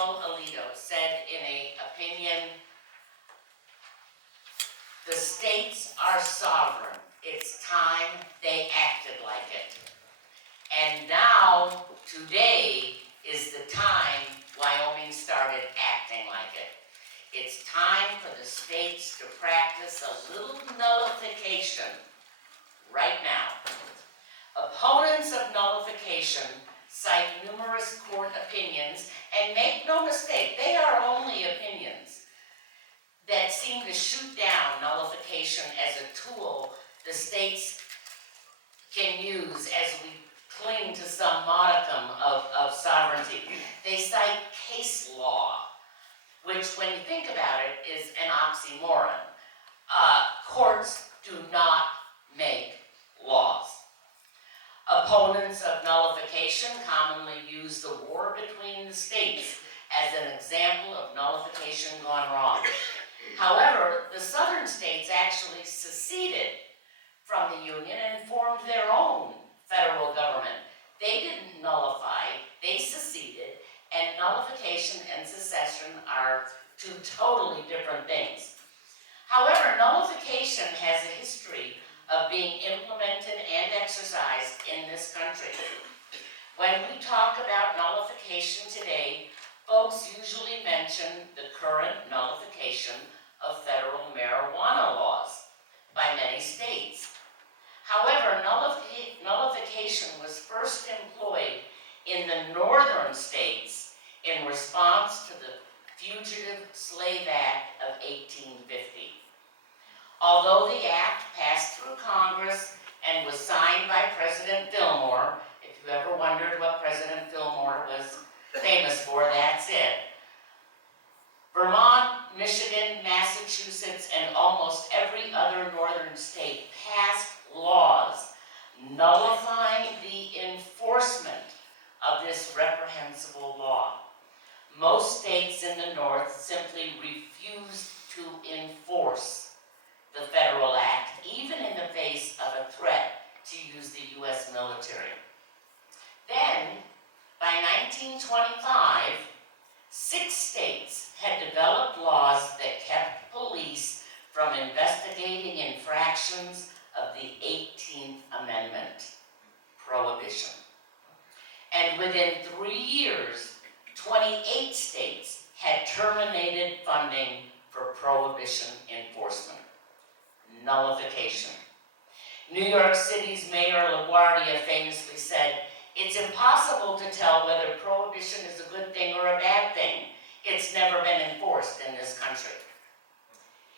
Cardinal Alito said in an opinion, the states are sovereign. It's time they acted like it. And now, today, is the time Wyoming started acting like it. It's time for the states to practice a little nullification right now. Opponents of nullification cite numerous court opinions, and make no mistake, they are only opinions that seem to shoot down nullification as a tool the states can use as we cling to some modicum of sovereignty. They cite case law, which when you think about it is an oxymoron. Courts do not make laws. Opponents of nullification commonly use the war between the states as an example of nullification gone wrong. However, the southern states actually seceded from the Union and formed their own federal government. They didn't nullify, they seceded, and nullification and secession are two totally different things. However, nullification has a history of being implemented and exercised in this country. When we talk about nullification today, folks usually mention the current nullification of federal marijuana laws by many states. However, nullification was first employed in the northern states in response to the Fugitive Slave Act of 1850. Although the act passed through Congress and was signed by President Fillmore, if you ever wondered what President Fillmore was famous for, that's it. Vermont, Michigan, Massachusetts, and almost every other northern state passed laws nullifying the enforcement of this reprehensible law. Most states in the north simply refused to enforce the federal act, even in the face of a threat to use the U.S. military. Then, by 1925, 6 states had developed laws that kept police from investigating infractions of the 18th Amendment, prohibition. And within 3 years, 28 states had terminated funding for prohibition enforcement. Nullification. New York City's Mayor LaGuardia famously said, "It's impossible to tell whether prohibition is a good thing or a bad thing. It's never been enforced in this country."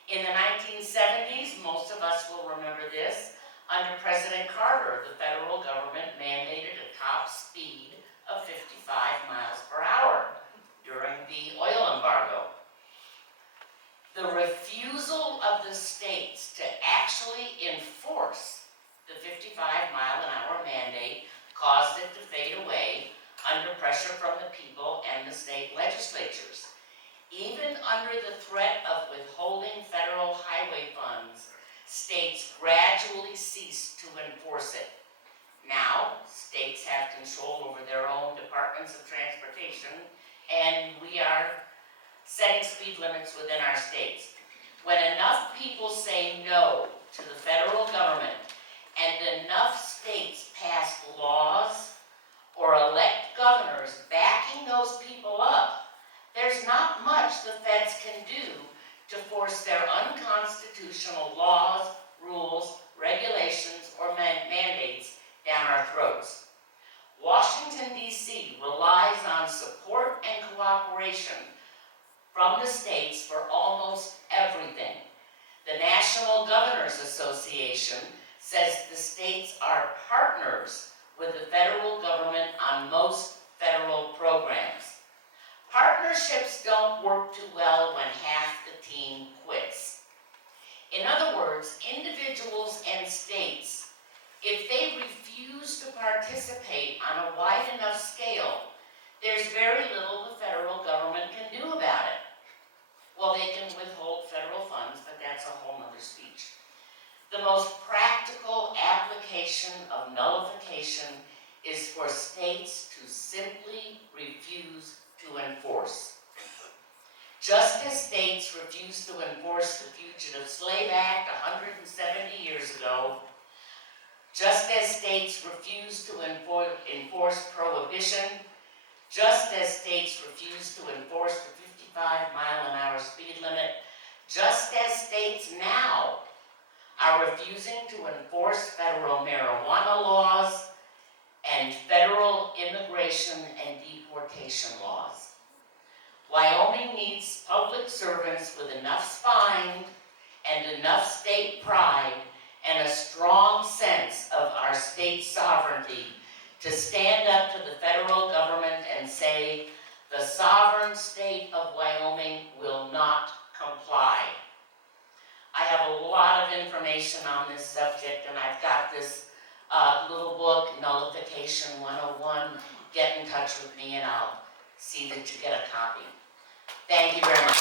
In the 1970s, most of us will remember this, under President Carter, the federal government mandated a top speed of 55 miles per hour during the oil embargo. The refusal of the states to actually enforce the 55-mile-an-hour mandate caused it to fade away under pressure from the people and the state legislatures. Even under the threat of withholding federal highway funds, states gradually ceased to enforce it. Now, states have control over their own departments of transportation, and we are setting speed limits within our states. When enough people say no to the federal government and enough states pass laws or elect governors backing those people up, there's not much the feds can do to force their unconstitutional laws, rules, regulations, or mandates down our throats. Washington, D.C. relies on support and cooperation from the states for almost everything. The National Governors Association says the states are partners with the federal government on most federal programs. Partnerships don't work too well when half the team quits. In other words, individuals and states, if they refuse to participate on a wide enough scale, there's very little the federal government can do about it. Well, they can withhold federal funds, but that's a whole other speech. The most practical application of nullification is for states to simply refuse to enforce. Just as states refused to enforce the Fugitive Slave Act 170 years ago, just as states refused to enforce prohibition, just as states refused to enforce the 55-mile-an-hour speed limit, just as states now are refusing to enforce federal marijuana laws and federal immigration and deportation laws. Wyoming needs public servants with enough spine and enough state pride and a strong sense of our state sovereignty to stand up to the federal government and say, the sovereign state of Wyoming will not comply. I have a lot of information on this subject, and I've got this little book, Nullification 101. Get in touch with me and I'll see that you get a copy. Thank you very much.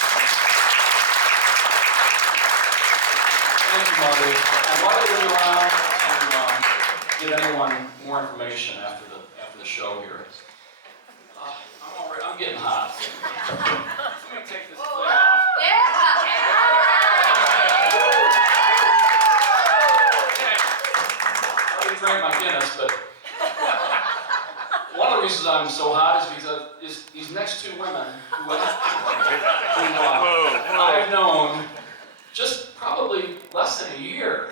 Thank you, Marty. And while you're around and give anyone more information after the show here, I'm getting hot. Let me take this thing off. I already drank my Guinness, but one of the reasons I'm so hot is because these next two women who I've known just probably less than a year.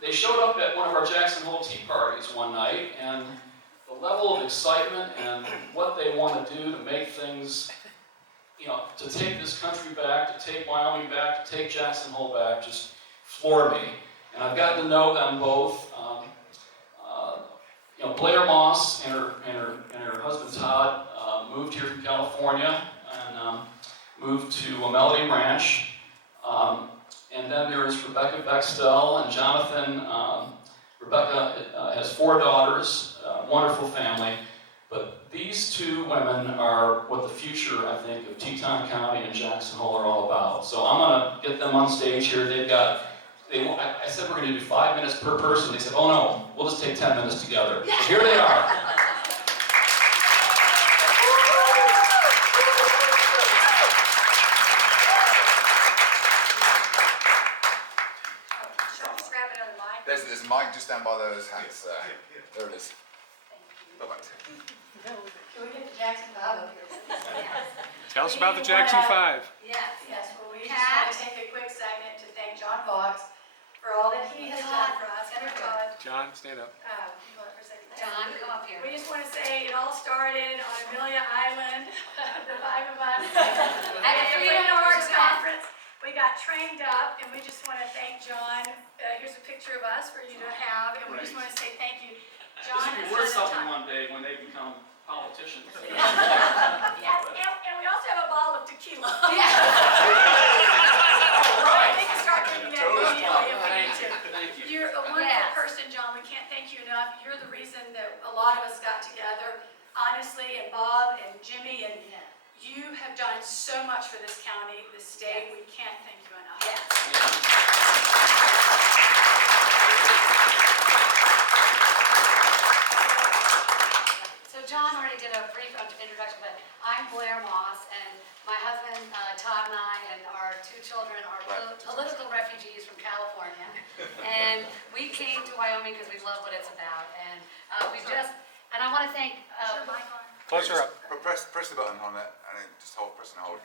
They showed up at one of our Jackson Hole tea parties one night, and the level of excitement and what they want to do to make things, to take this country back, to take Wyoming back, to take Jackson Hole back, just floored me. And I've gotten to know them both. Blair Moss and her husband Todd moved here from California and moved to Melody Ranch. And then there's Rebecca Bextel and Jonathan. Rebecca has 4 daughters, wonderful family. But these two women are what the future, I think, of Teton County and Jackson Hole are all about. So I'm going to get them on stage here. I said we're going to do 5 minutes per person. They said, oh no, we'll just take 10 minutes together. So here they are. There's this mic just down by those hats there. There it is. Bye-bye. Can we get the Jackson 5 up here? Tell us about the Jackson 5. Yes. Well, we just want to take a quick second to thank John Fox for all that he has done for us. John, stand up. Hold on for a second. John, come up here. We just want to say it all started on Amelia Island, the 5 of us. At the Freedom Awards conference. We got trained up, and we just want to thank John. Here's a picture of us for you to have, and we just want to say thank you. John This will be worth something one day when they become politicians. Yes, and we also have a bottle of tequila. Right. We can start drinking that immediately if we need to. Thank you. You're a wonderful person, John. We can't thank you enough. You're the reason that a lot of us got together, honestly, and Bob and Jimmy, and you have done so much for this county, this state. We can't thank you enough. So John already did a brief introduction, but I'm Blair Moss, and my husband Todd and I and our 2 children are political refugees from California, and we came to Wyoming because we love what it's about, and and I want to thank. Closer up. Press the button on that, and then just press and hold.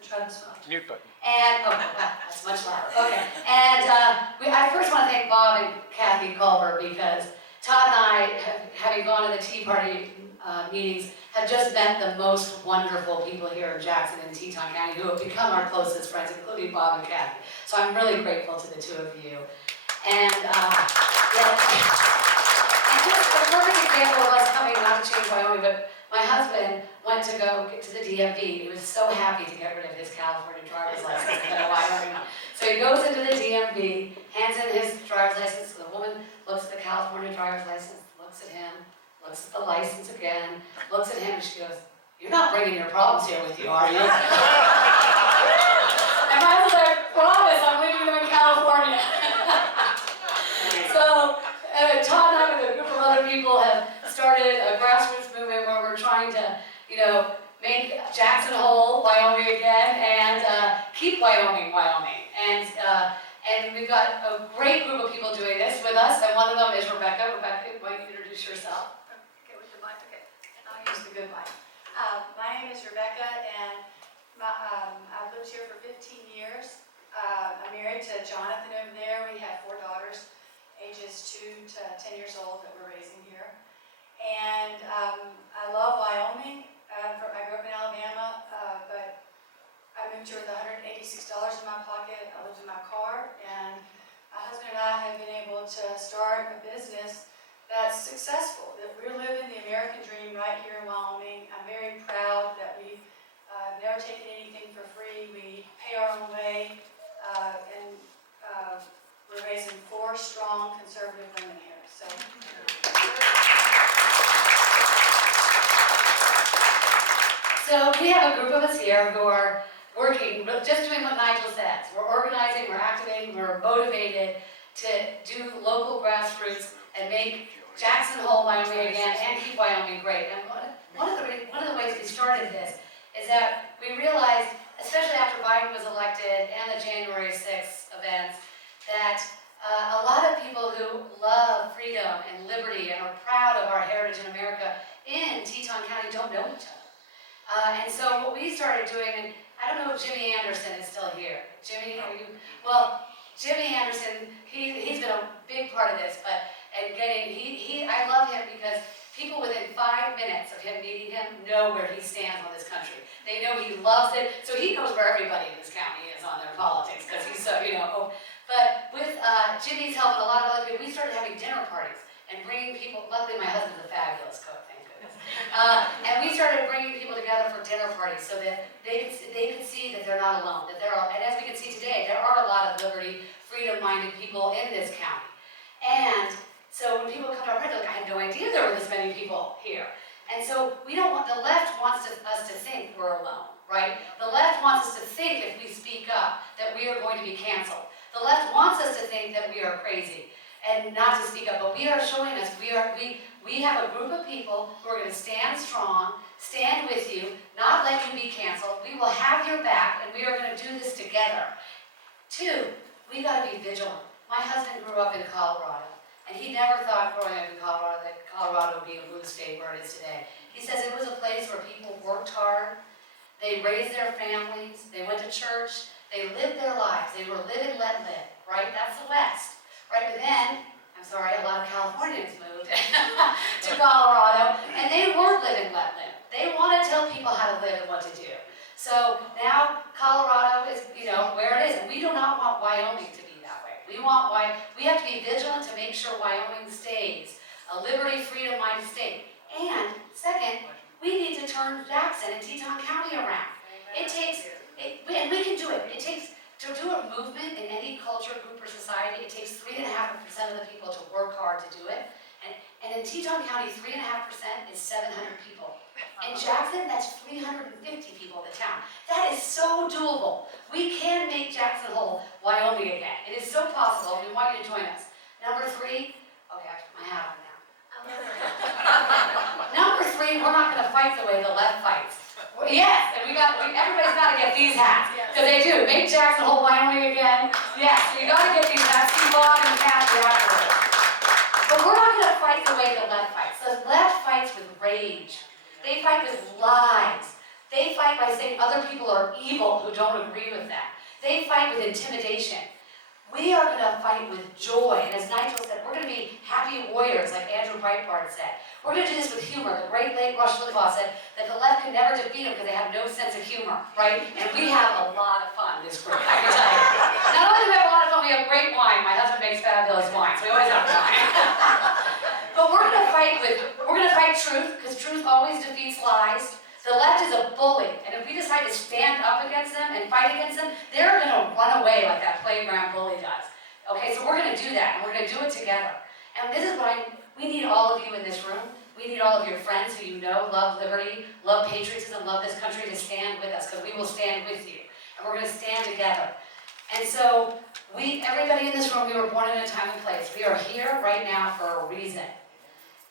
Mute button. And that's much louder. Okay. And I first want to thank Bob and Kathy Culver because Todd and I, having gone to the Tea Party meetings, have just met the most wonderful people here in Jackson and Teton County who have become our closest friends, including Bob and Kathy. So I'm really grateful to the 2 of you. And and just a perfect example of us coming not to change Wyoming, but my husband went to go get to the DMV. He was so happy to get rid of his California driver's license and go to Wyoming. So he goes into the DMV, hands in his driver's license. The woman looks at the California driver's license, looks at him, looks at the license again, looks at him, and she goes, "You're not bringing your problems here with you, are you?" And I was like, "Promise, I'm leaving them in California." So Todd and I, with a group of other people, have started a grassroots movement where we're trying to, make Jackson Hole, Wyoming again, and keep Wyoming, Wyoming. And we've got a great group of people doing this with us, and one of them is Rebecca. Rebecca, why don't you introduce yourself? Okay, with the mic, okay. I'll use the good mic. My name is Rebecca, and I've lived here for 15 years. I'm married to Jonathan over there. We have 4 daughters, ages 2 to 10 years old, that we're raising here. And I love Wyoming. I grew up in Alabama, but I moved here with $186 in my pocket. I lived in my car, and my husband and I have been able to start a business that's successful, that we're living the American dream right here in Wyoming. I'm very proud that we've never taken anything for free. We pay our own way, and we're raising 4 strong conservative women here. So. So we have a group of us here who are working, just doing what Nigel says. We're organizing, we're activating, we're motivated to do local grassroots and make Jackson Hole, Wyoming again, and keep Wyoming great. And one of the ways we started this is that we realized, especially after Biden was elected and the January 6th events, that a lot of people who love freedom and liberty and are proud of our heritage in America in Teton County don't know each other. And so what we started doing, and I don't know if Jimmy Anderson is still here. Jimmy, are you? Well, Jimmy Anderson, he's been a big part of this, but I love him because people within 5 minutes of him meeting him know where he stands on this country. They know he loves it, so he knows where everybody in this county is on their politics because he's so, But with Jimmy's help and a lot of other people, we started having dinner parties and bringing people. Luckily, my husband's a fabulous cook. And we started bringing people together for dinner parties so that they could see that they're not alone, and as we can see today, there are a lot of liberty, freedom-minded people in this county. And so when people come to our party, they're like, I had no idea there were this many people here. And so the left wants us to think we're alone, right? The left wants us to think if we speak up that we are going to be canceled. The left wants us to think that we are crazy and not to speak up, but we are showing us we have a group of people who are going to stand strong, stand with you, not let you be canceled. We will have your back, and we are going to do this together. 2, we got to be vigilant. My husband grew up in Colorado, and he never thought growing up in Colorado that Colorado would be a blue state where it is today. He says it was a place where people worked hard, they raised their families, they went to church, they lived their lives. They were live and let live, right? That's the West, right? But then, I'm sorry, a lot of Californians moved to Colorado, and they weren't live and let live. They want to tell people how to live and what to do. So now Colorado is, where it is, and we do not want Wyoming to be that way. We have to be vigilant to make sure Wyoming stays a liberty, freedom-minded state. And second, we need to turn Jackson and Teton County around. And we can do it. To do a movement in any culture, group, or society, it takes 3.5% of the people to work hard to do it. And in Teton County, 3.5% is 700 people. In Jackson, that's 350 people in the town. That is so doable. We can make Jackson Hole, Wyoming again. It is so possible. We want you to join us. Number 3, okay, I put my hat on now. Number 3, we're not going to fight the way the left fights. Yes, and everybody's got to get these hats, because they do. Make Jackson Hole, Wyoming again. Yes, so you got to get these hats. Steve Bob and Kathy afterwards. But we're not going to fight the way the left fights. The left fights with rage. They fight with lies. They fight by saying other people are evil who don't agree with them. They fight with intimidation. We are going to fight with joy. And as Nigel said, we're going to be happy warriors, like Andrew Breitbart said. We're going to do this with humor. The great late Rush Limbaugh said that the left can never defeat them because they have no sense of humor, right? And we have a lot of fun, this group, I can tell you. Not only do we have a lot of fun, we have great wine. My husband makes fabulous wine, so we always have wine. But we're going to fight truth, because truth always defeats lies. The left is a bully, and if we decide to stand up against them and fight against them, they're going to run away like that playground bully does. Okay, so we're going to do that, and we're going to do it together. And this is we need all of you in this room. We need all of your friends who love liberty, love patriotism, love this country to stand with us, because we will stand with you, and we're going to stand together. And so everybody in this room, we were born in a time and place. We are here right now for a reason.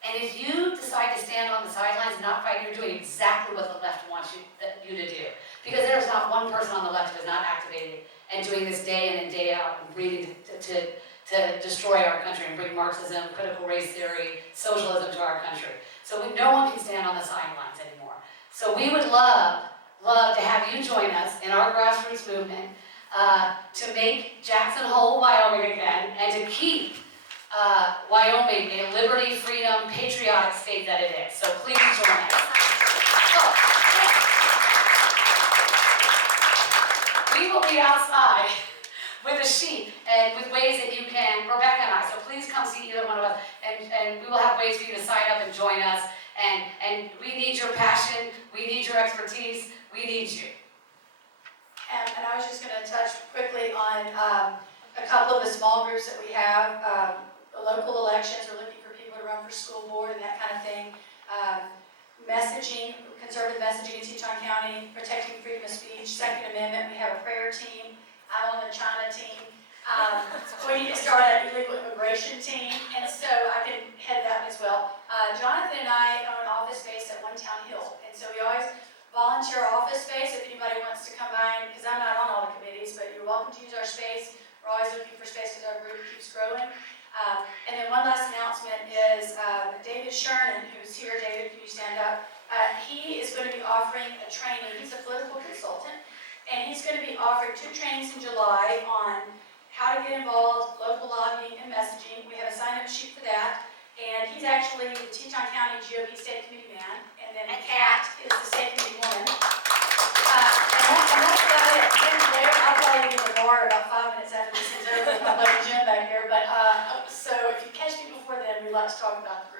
And if you decide to stand on the sidelines and not fight, you're doing exactly what the left wants you you to do. Because there's not one person on the left who is not activated and doing this day in and day out and breathing to destroy our country and bring Marxism, critical race theory, socialism to our country. So no one can stand on the sidelines anymore. So we would love to have you join us in our grassroots movement to make Jackson Hole, Wyoming again, and to keep Wyoming a liberty, freedom, patriotic state that it is. So please join us. We will be outside with a sheet and with ways that you can, Rebecca and I, so please come see either one of us, and we will have ways for you to sign up and join us, and we need your passion, we need your expertise, we need you. And I was just going to touch quickly on a couple of the small groups that we have. Local elections, we're looking for people to run for school board and that kind of thing. Messaging, conservative messaging in Teton County, protecting freedom of speech, Second Amendment, we have a prayer team. I'm on the China team. We need to start an illegal immigration team, and so I can head that as well. Jonathan and I own office space at One Town Hill, and so we always volunteer office space if anybody wants to come by, because I'm not on all the committees, but you're welcome to use our space. We're always looking for space because our group keeps growing. And then one last announcement is David Sherman, who's here. David, can you stand up? He is going to be offering a training. He's a political consultant, and he's going to be offering 2 trainings in July on how to get involved, local lobbying, and messaging. We have a sign-up sheet for that. And he's actually the Teton County GOP State Committee man, and then Kat is the State Committee woman. And that's about it. And Blair, I'll probably be in the bar about 5 minutes after this is over with my buddy Jim back there. But so if you catch me before then, we'd like to talk about the